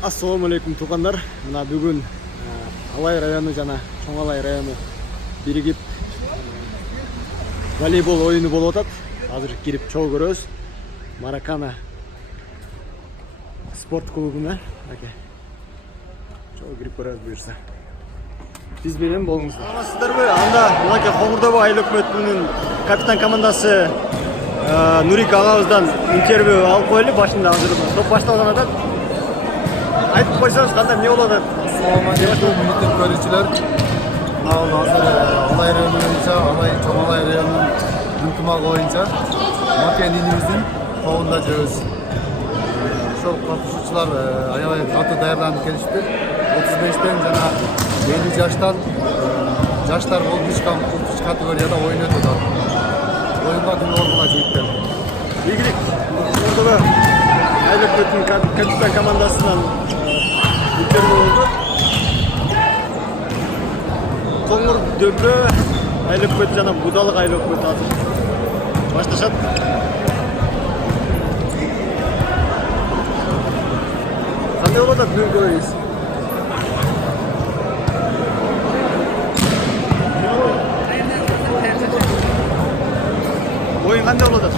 Assalamu alaikum туугандар. Мына бүгүн Алай району жана Чоң Алай району биригип волейбол оюну болуп атат. Азыр кирип чогуу көрөбүз. Маракана спорт клубуна. Чогуу кирип көрөбүз буюрса. Биз менен болуңуздар. Саламатсыздарбы? Анда мынакей Коңурдобу айыл өкмөтүнүн капитан командасы Нурик агабыздан интервью алып коелу. Башында азыр топ башталган атат. Айтып койсоңуз кандай эмне болуп атат? Assalomu alaykum miting ko'ruvchilar. Hozir Alay rayoni bo'yicha, Chong Alay rayonining Duntumoq bo'yicha Makan dinimizning hovunda жүрөбүз. Ошол катышуучулар аябай катуу даярданып келишти. 35тен жана 50 жаштан жаштар болуп үч категорияда оюн өтөт. Оюнга күн болгуна жигиттер. Игилик. Коңурдобу айыл өкмөтүнүн капитан командасынан интервью болду. Коңурдөбү айыл өкмөтү жана Будалык айыл өкмөтү азыр башташат. Кандай болуп атат бүгүнкү оюнуңуз? Оюн кандай болуп атат?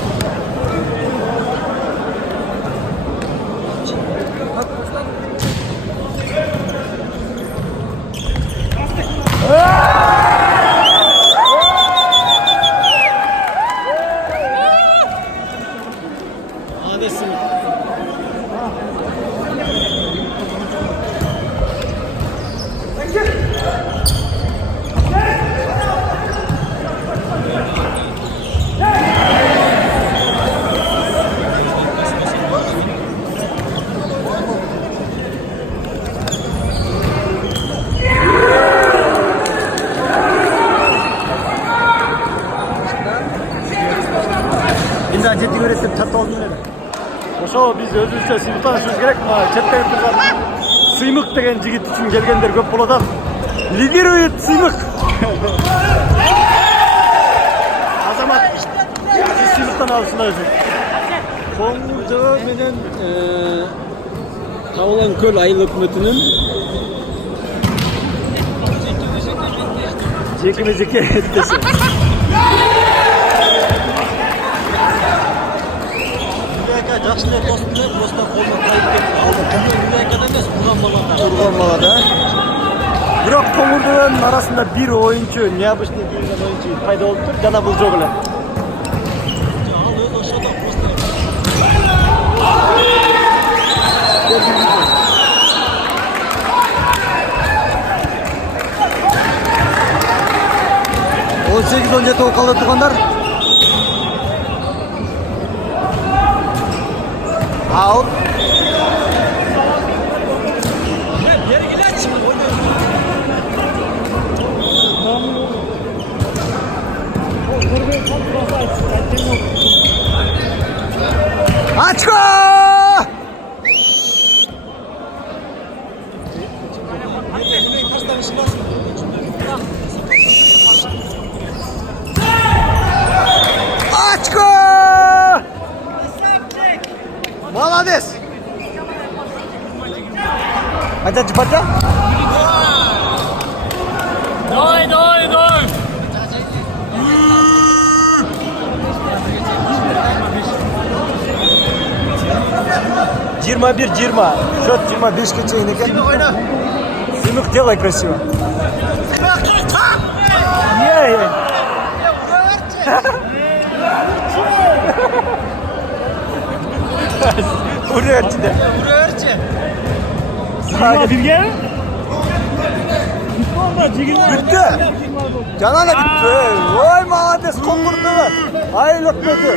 Инда жети көрөт деп чатталдым эле. Ошо биз өзүбүзчө сыймыктанышыбыз керек. Мына четтеги турган Сыймык деген жигит үчүн келгендер көп болот атат. Лидирует Сыймык. Азамат, сиз сыймыктан алышында өзү. Коңурдобу менен Кабылан көл айыл өкмөтүнүн жекеме-жеке эттеси. Жакшы эле тосту просто колдон кайып кетти. Албетте эмес, урган балада. Бирок Коңурдобунун арасында бир оюнчу, необычный келген оюнчу пайда болуптур, жана бул жок эле. Ал өзү ошодо просто 18-17 болуп калды туугандар. Ал. Очко! Очко! Молодец! Қаншаншы партия? Давай! 21-20. Счет 25-ке чейин экен. Сыймык делай красиво. Урерчи де. Бирге? Бүтті. Жана да бүтті. Ой, молодец, Коңурдобу айыл өкмөтү.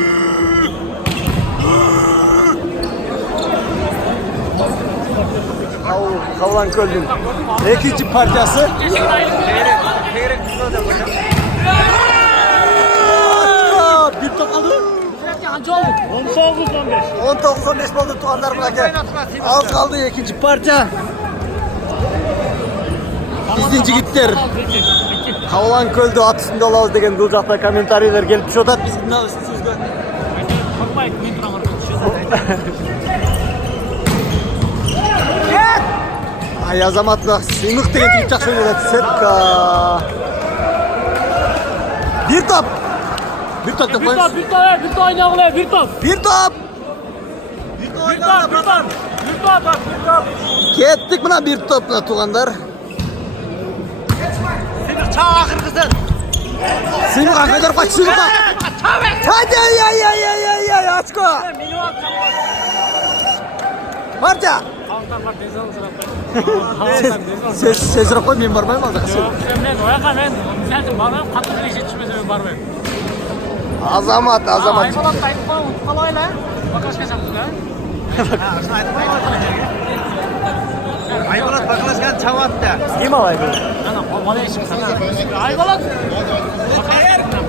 Кабылан көлдүн экинчи партиясы. Бир топ калды. 19-15 болду туугандар мынакей. Аз калды экинчи партия. Биздин жигиттер Кабылан көлдү ат үстүндө алабыз деген бул жакта комментарийлер келип түшүп атат. Биз мына сөзгө Азаматла сыймык деген жигит жакшы ойнойт. Сетка. Bir top деп коебуз. Bir top oynagıla, bir top. Bir top. Kettik mına bir topla tuğanlar. Seni çağ akırgısın. Sıymık akıdır kaç sıymık. Hadi ay açko. Barca. Ses sıra koymayayım barmayım mı? Ben oyaka ben. Sen barmayım katlı bir işe düşmese ben barmayım. Azamat. Aybalat dayıp koy kalayla. Bakaş kaçaptın ha. Aybalat bakalaşkan çavattı. Kim alaydı? Ana bala işim sana. Aybalat.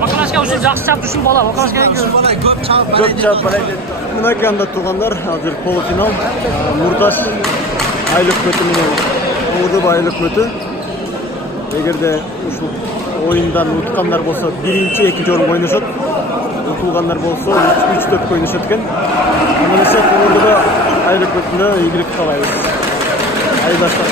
Bakalaşkan üçün жақсы çaptı şu bala. Bakalaşkan Şu bana göp çavap Çok çabuk para geldi. Mınakanda tuğanlar hazır polofinal. Murtaş aylık kötü mü? Uğurdu aylık kötü. Eğer de şu oyundan utkanlar bolsa birinci, ikinci orun oynashot. Utulganlar bolsa 3-4 oynashotken. Ana esa Uğurdu da aylık kötüne ilgilik kalayız. Aydaşlar.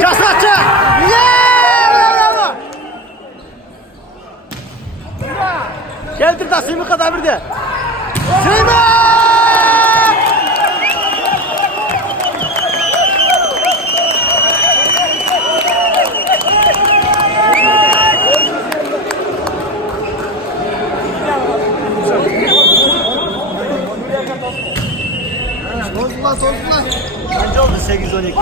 Casatçı! Bravo! Geldir da Sıyımı kadar bir de. Sıyımı! Sonsuzlar. Bence oldu 8-12.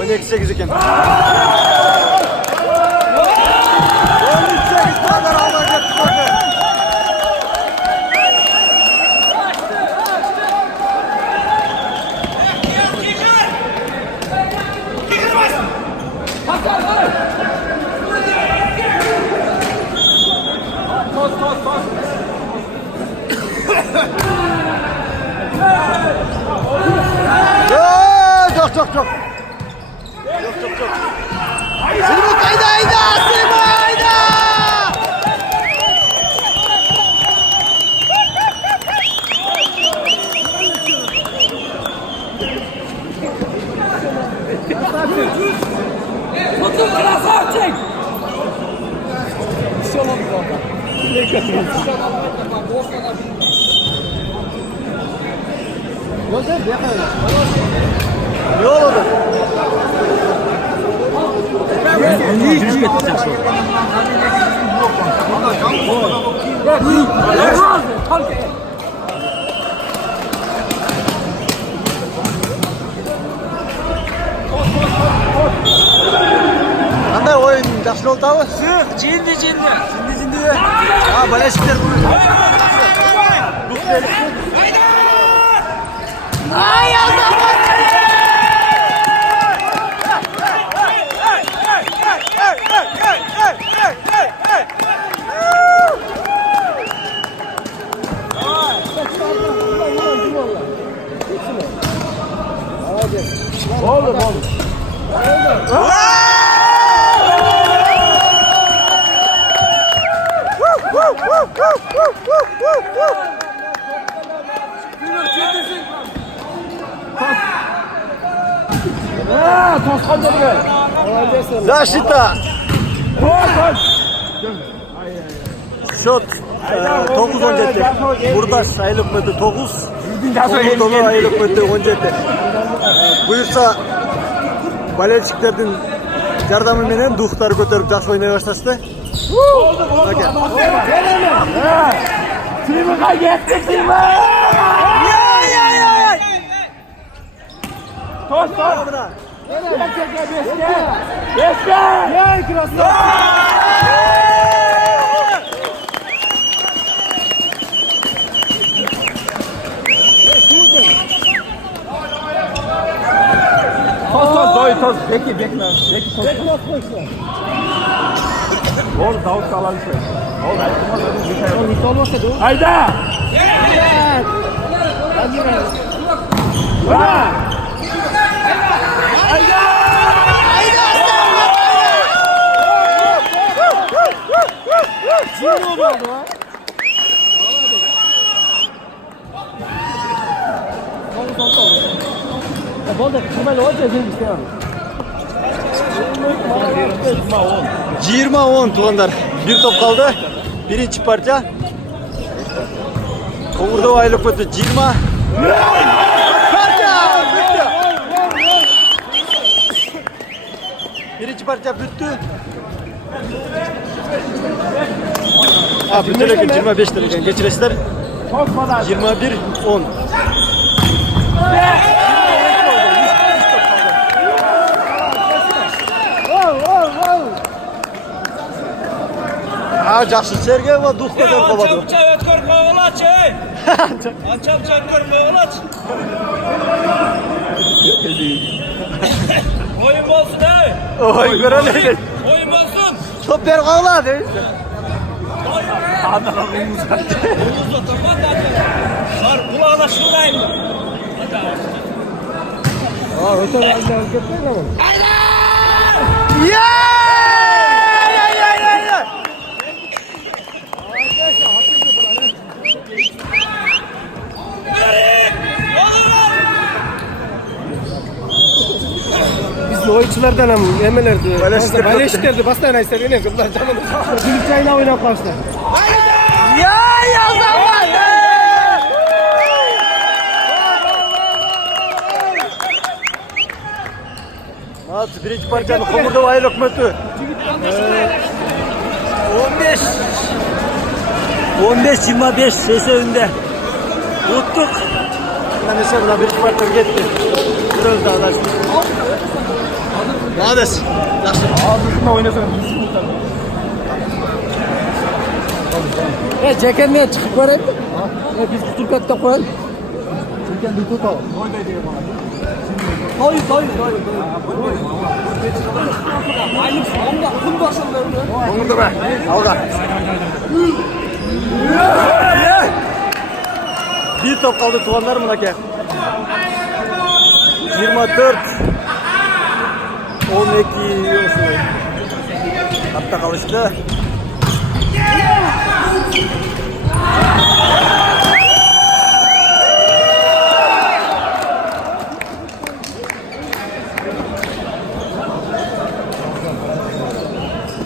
12-8 iken. 13-8 kadar alacak bakın. Çok. Sıyımı hayda! Sıyımı hayda! Otur krasavçık. Ne oldu? Qanday o'yin yaxshi o'tadi? Cindi. Ha, balashiklar. Ay Azamат! Oldu. Защита. Şut 9-17. Burada aylık müddet 9. Aylık müddet 17. buyursa balelçiklerden yardımı menen duhları götürüp yaxşı oynay başlasın. Okey. Sıyımığa gitti sıyımı. Toz. Beşte. Gel kirasına. Toz. Bekle. Gol Davut Kalan şey. Gol hiç olmazsa dur. Hayda! Evet! Hayda! Şimdi oldu ha? Gol da kırmalı olacak işte abi. 20-10 tuğanlar. Bir top kaldı. Birinci parça. Kovurda aylık ötü 20. Parça bitti. Birinci parça bitti. Ha bütünlükün 25 lirayken geçiresler. 21-10. Ha жақсы Sergey va duh ko'tarib qoladi. Oyun olsun ey. Oy görelim. Oyun olsun. Top berib qoladi. Var kulağına şurayım mı? Ya! Biz oyunculardan hem emelerdi. Baleşler- Baleşlerdi. Bastana ister ne kızlar canım. Gülçayla oynayıp başlar. Ya yazamadı. Altı birinci parçanın Komurda Vay Lokmatı. 15-25 sesi önde. Tuttuk. Mesela buna birinci parça gitti. Kırıldı arkadaşlar. Mades. Ceketine çıkıp varayım. Biz Türkiye'de koyalım. Komurda be. Alga. Bir top kaldı tuvanlar mı lake? 24 12 olsun. Hatta kalıştı.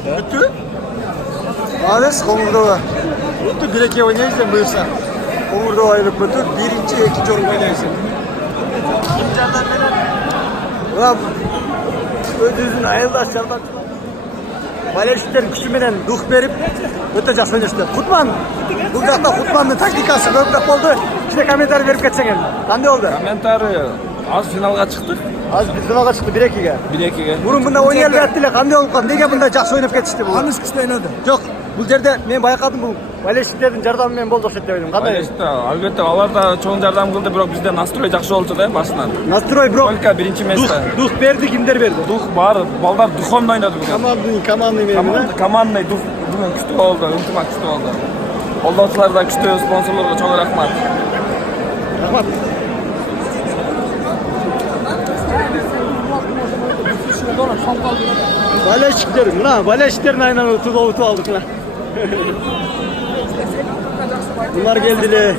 Bitti. Maalesef Komurda var. Bitti. Bir-iki oynayacağız buyursa. Komurda aylık bitti. Birinci, ikinci oyun oynayacağız. Ulan ödüzün ayıldı aşağıdan. Baleşiklerin küçümenen duh verip öte жақсы oynayıştı. Kutman. Bu жақта Kutman'ın taktikası köprek oldu. İşte komentar verip geçsen geldi. Qanday oldu? Komentarı az finalga çıktık. Az bir finalga çıktı 1-2'ge. 1-2'ge. Burun bunda oynayalım ettiler. Qanday oldu? Nega bunda жақсы oynap ketişti bu? Anış kuşta oynadı. Yok. Bu yerde men bayqadım bu. Baleşiklerin жардамымен болды окшойт деп ойлойм. Qanday? Albatta алар да чоң жардам кылды, бирок бизде настрой жакшы болчу да башынан. Настрой бро. Только биринчи место. Дух берди, kimler verdi? Дух бар, балдар духовно ойноду бүгүн. Командный менен. Командный дух бүгүн күчтүү болду, ынтымак күчтүү болду. Колдоочулар да күчтүү, спонсорлорго чоң рахмат. Рахмат. Baleşikler, mına baleşiklerin aynen utu aldık lan. Bunlar geldiler.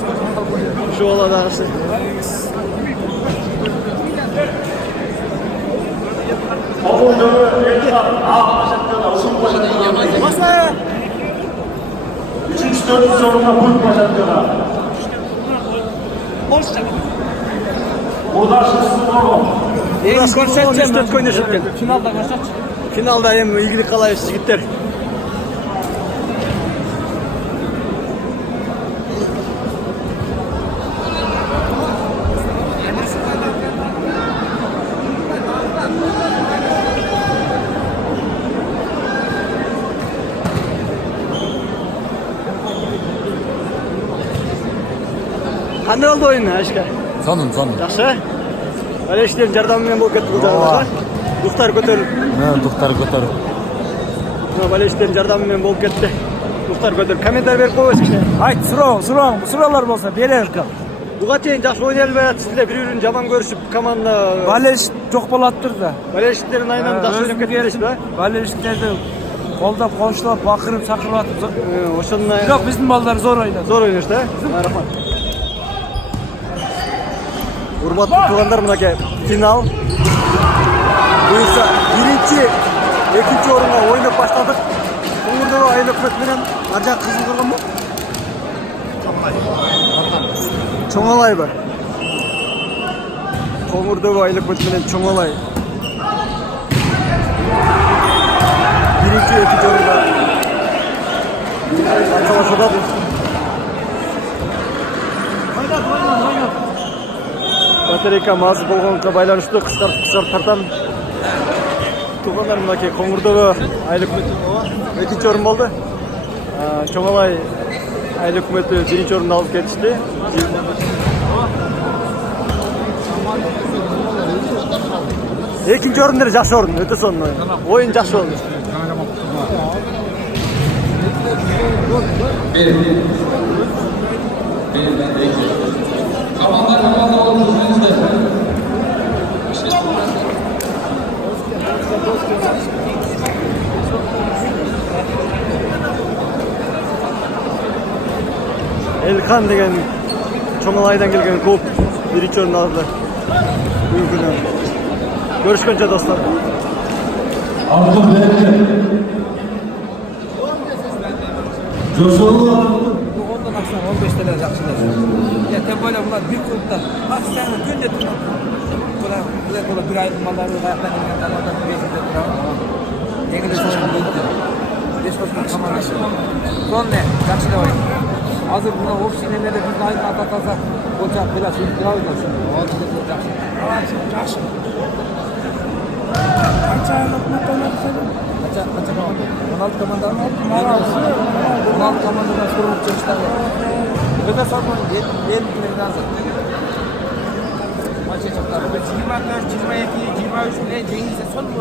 Şu olada arası. Masaya. Üçüncü dördüncü sorumda bu başardılar. Burada şıksız olun. Endi ko'rsatchi. 14 o'ynashib ketgan. Finalda ko'rsatchi. Finalda ham игілік қалайсыз жігіттер? Қандай болды ойын, Ашка? Sonun. Жақсы? Бәлештердің жардамымен болып кетті бұл жағдайда. Дұқтар көтеріліп. Duhtar kotor. Бәлештердің жардамымен болып кетті. Дұқтар көтеріліп. Комментарий беріп қойыңыз кішкене. Айт, сұраулар болса берер. Бұға дейін жақсы ойнай албай сіздер бір-бірін жаман көрісіп команда Балеш жоқ болады тұрды. Бәлештердің айынан жақсы ойнап кеткенсіз ба? Балештерді қолдап қошылап, бақырып, сақырып атып. Ошондай Жоқ, біздің балдар зор ойнады. зор ойнашты, а? Рахмат. Урматтуу туугандар, мынакей финал. Буюрса биринчи, экинчи орунга ойноп баштадык. Коңурдогу Айлыкбек менен ар жак кызыл кыргынбы? Чоңалайбы? Коңурдогу Айлыкбек менен Чоңалай. Биринчи, экинчи орунга аталашат. Батарейка мазы болгонго байланыштуу кыскартып тартам. Туугандар, мынакей Коңурдогу Айлыкбек экинчи орун болду. Чоңалай Айлыкбекти биринчи орунду алып кетишти. Экинчи орун жакшы орун, өтө сонун ойын. Oyun жакшы болду. Elkan деген Чоңалайдан келген клуб биринчи орун алды. Бүгүнкү күнү. Görüşкөнчө достор. Ondan akşam 15 TL жақшылар. Ya tep böyle bunlar bir grupta. Pakistan'ın günde tutup. Bunlar bir aylık malları ayaktan gelen adamlardan bir beşinde tutup. Yeni de sorun değil. Beş başına kamerası. Son ne? Жақшылар oyun. Hazır buna ofisineleri biz ayın atatasa olacak biraz ülke alacağız. Жақсы. Қанша айлық команда сенің? Қанша команда? 16 команда ма? 16 командадан сурылып жүрістер. Өте салман елділерін азыр. Maçı çapları. 24, 22, 23 ne? Cengiz'e son mu?